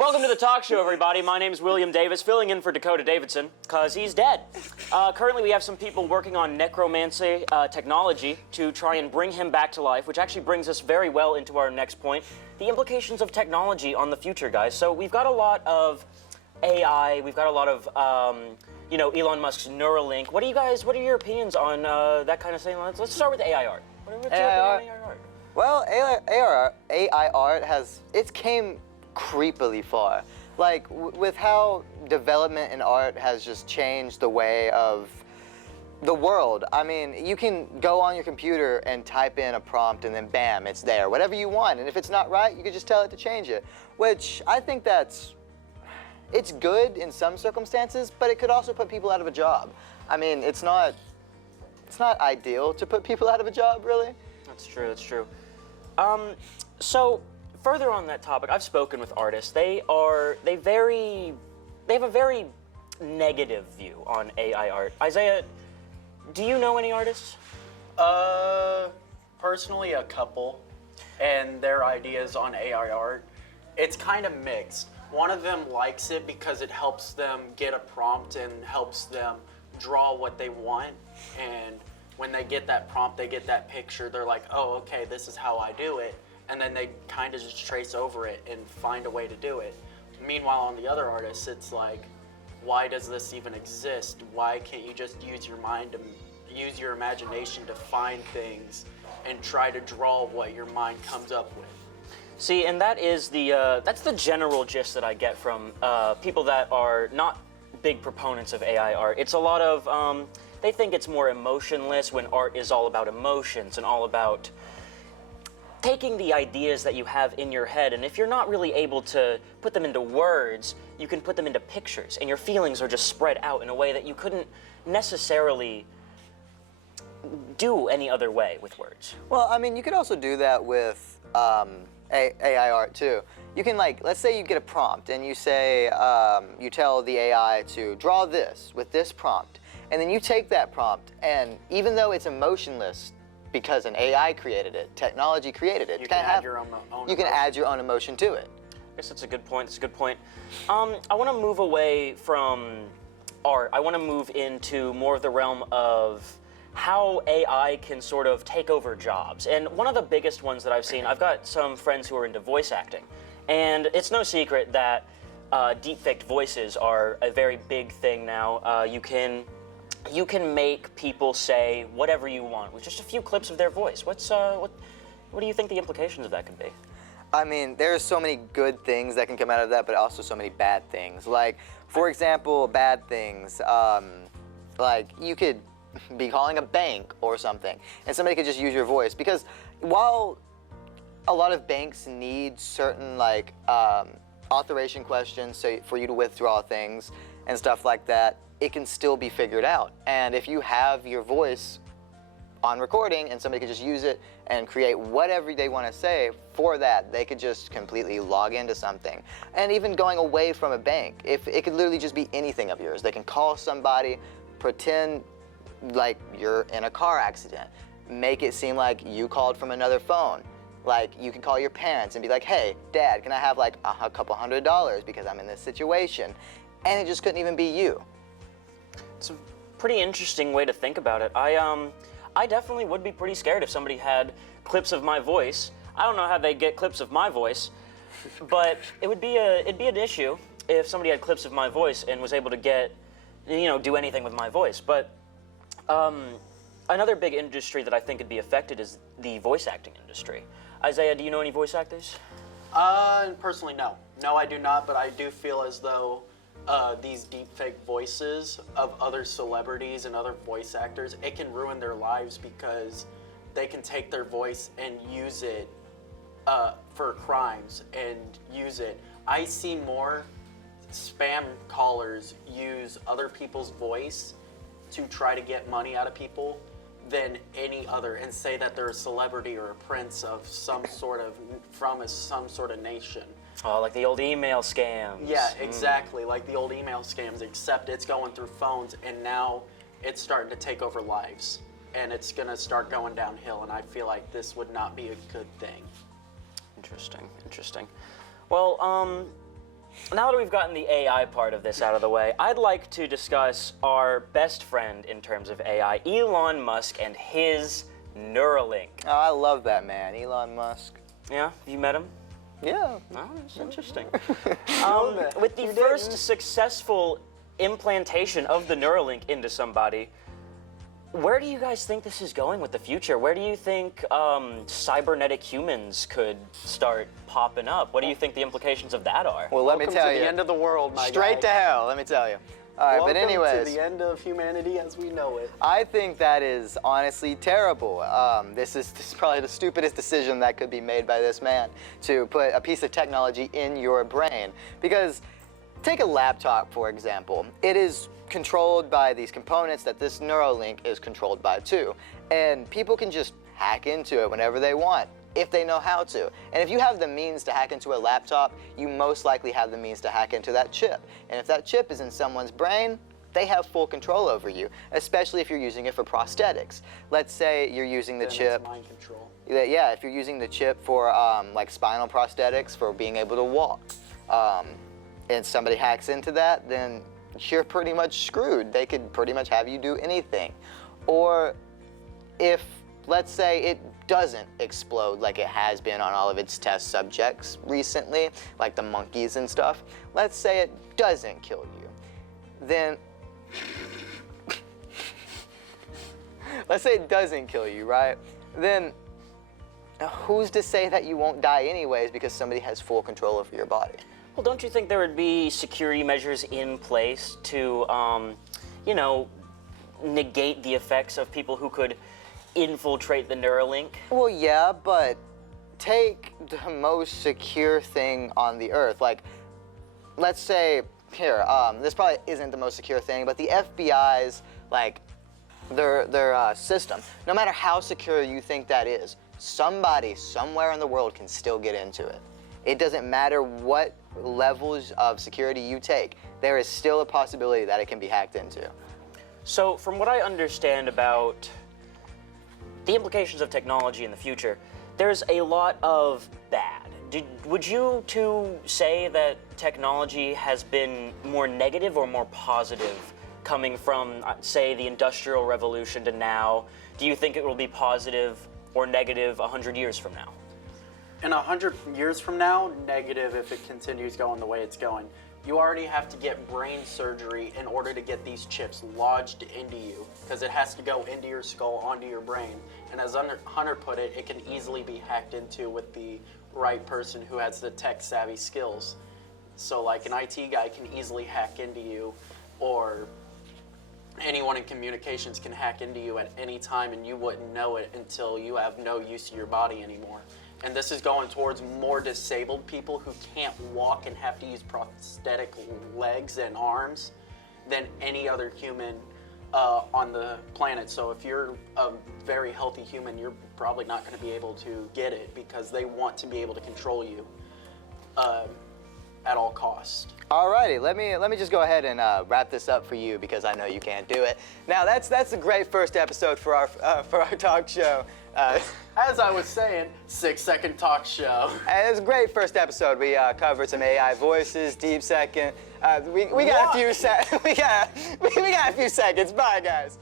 Welcome to the talk show, everybody. My name is William Davis, filling in for Dakota Davidson, because he's dead. Currently, we have some people working on necromancy technology to try and bring him back to life, which actually brings us very well into our next point, the implications of technology on the future, guys. So we've got a lot of AI, we've got a lot of, Elon Musk's Neuralink. What are your opinions on that kind of thing? Let's start with AI art. What's your opinion on AI art? Well, AI art it's came creepily far. Like, with how development in art has just changed the way of the world. I mean, you can go on your computer and type in a prompt and then bam, it's there, whatever you want. And if it's not right, you can just tell it to change it, which I think it's good in some circumstances, but it could also put people out of a job. I mean, it's not ideal to put people out of a job, really. That's true, that's true. So further on that topic, I've spoken with artists. They have a very negative view on AI art. Isaiah, do you know any artists? Personally, a couple, and their ideas on AI art, it's kind of mixed. One of them likes it because it helps them get a prompt and helps them draw what they want, and when they get that prompt, they get that picture, they're like, oh, okay, this is how I do it, and then they kind of just trace over it and find a way to do it. Meanwhile, on the other artists, it's like, why does this even exist? Why can't you just use your mind to use your imagination to find things and try to draw what your mind comes up with? See, and that's the general gist that I get from people that are not big proponents of AI art. It's a lot of, they think it's more emotionless when art is all about emotions and all about taking the ideas that you have in your head, and if you're not really able to put them into words, you can put them into pictures, and your feelings are just spread out in a way that you couldn't necessarily do any other way with words. Well, I mean, you could also do that with AI art too. You can, like, let's say you get a prompt and you say, you tell the AI to draw this with this prompt, and then you take that prompt, and even though it's emotionless because an AI created it, technology created it, you can add your own you can add your own emotion to it. I guess that's a good point. That's a good point. I want to move away from art. I want to move into more of the realm of how AI can sort of take over jobs. And one of the biggest ones that I've seen, I've got some friends who are into voice acting, and it's no secret that deepfaked voices are a very big thing now. You can make people say whatever you want with just a few clips of their voice. What do you think the implications of that could be? I mean, there's so many good things that can come out of that, but also so many bad things. Like, for example, bad things, like you could be calling a bank or something, and somebody could just use your voice. Because while a lot of banks need certain, like, authorization questions for you to withdraw things and stuff like that, it can still be figured out. And if you have your voice on recording and somebody could just use it and create whatever they want to say for that, they could just completely log into something. And even going away from a bank, if it could literally just be anything of yours. They can call somebody, pretend like you're in a car accident, make it seem like you called from another phone. Like, you can call your parents and be like, hey, Dad, can I have like a couple $100 because I'm in this situation? And it just couldn't even be you. It's a pretty interesting way to think about it. I definitely would be pretty scared if somebody had clips of my voice. I don't know how they get clips of my voice, but it'd be an issue if somebody had clips of my voice and was able to get, do anything with my voice. But another big industry that I think would be affected is the voice acting industry. Isaiah, do you know any voice actors? Personally, no. No, I do not, but I do feel as though these deepfake voices of other celebrities and other voice actors, it can ruin their lives because they can take their voice and use it for crimes and use it. I see more spam callers use other people's voice to try to get money out of people than any other, and say that they're a celebrity or a prince of some sort of nation. Oh, like the old email scams. Yeah, exactly, like the old email scams, except it's going through phones, and now it's starting to take over lives, and it's gonna start going downhill, and I feel like this would not be a good thing. Interesting, interesting. Well, Now that we've gotten the AI part of this out of the way, I'd like to discuss our best friend in terms of AI, Elon Musk and his Neuralink. Oh, I love that man, Elon Musk. Yeah, have you met him? Yeah. Oh, that's interesting. that. With the You first didn't. successful implantation of the Neuralink into somebody, where do you guys think this is going with the future? Where do you think cybernetic humans could start popping up? What do you think the implications of that are? Well, let me Welcome tell to you. the end of the world, my Straight to guy. hell, let me tell you. All right, Welcome but anyways. to the end of humanity as we know it. I think that is honestly terrible. This is probably the stupidest decision that could be made by this man, to put a piece of technology in your brain. Because take a laptop, for example. It is controlled by these components that this Neuralink is controlled by too. And people can just hack into it whenever they want, if they know how to. And if you have the means to hack into a laptop, you most likely have the means to hack into that chip. And if that chip is in someone's brain, they have full control over you, especially if you're using it for prosthetics. Let's say you're using the Then chip. it's mind control. Yeah, if you're using the chip for like spinal prosthetics for being able to walk, and somebody hacks into that, then you're pretty much screwed. They could pretty much have you do anything. Or if, let's say, it doesn't explode like it has been on all of its test subjects recently, like the monkeys and stuff. Let's say it doesn't kill you. Then, let's say it doesn't kill you, right? Then, who's to say that you won't die anyways because somebody has full control over your body? Well, don't you think there would be security measures in place to, you know, negate the effects of people who could infiltrate the Neuralink? Well, yeah, but take the most secure thing on the earth. Like, let's say, here, this probably isn't the most secure thing, but the FBI's, like, their system, no matter how secure you think that is, somebody somewhere in the world can still get into it. It doesn't matter what levels of security you take, there is still a possibility that it can be hacked into. So, from what I understand about the implications of technology in the future, there's a lot of bad. Would you two say that technology has been more negative or more positive coming from, say, the Industrial Revolution to now? Do you think it will be positive or negative 100 years from now? In 100 years from now, negative if it continues going the way it's going. You already have to get brain surgery in order to get these chips lodged into you, because it has to go into your skull, onto your brain. And as Hunter put it, it can easily be hacked into with the right person who has the tech-savvy skills. So like an IT guy can easily hack into you, or anyone in communications can hack into you at any time and you wouldn't know it until you have no use of your body anymore. And this is going towards more disabled people who can't walk and have to use prosthetic legs and arms than any other human on the planet. So if you're a very healthy human, you're probably not going to be able to get it because they want to be able to control you at all costs. Alrighty, let me just go ahead and wrap this up for you because I know you can't do it. Now that's a great first episode for our talk show. As I was saying, 6-second talk show. And it was a great first episode. We covered some AI voices, deep second. We got a few we got a few seconds. Bye, guys.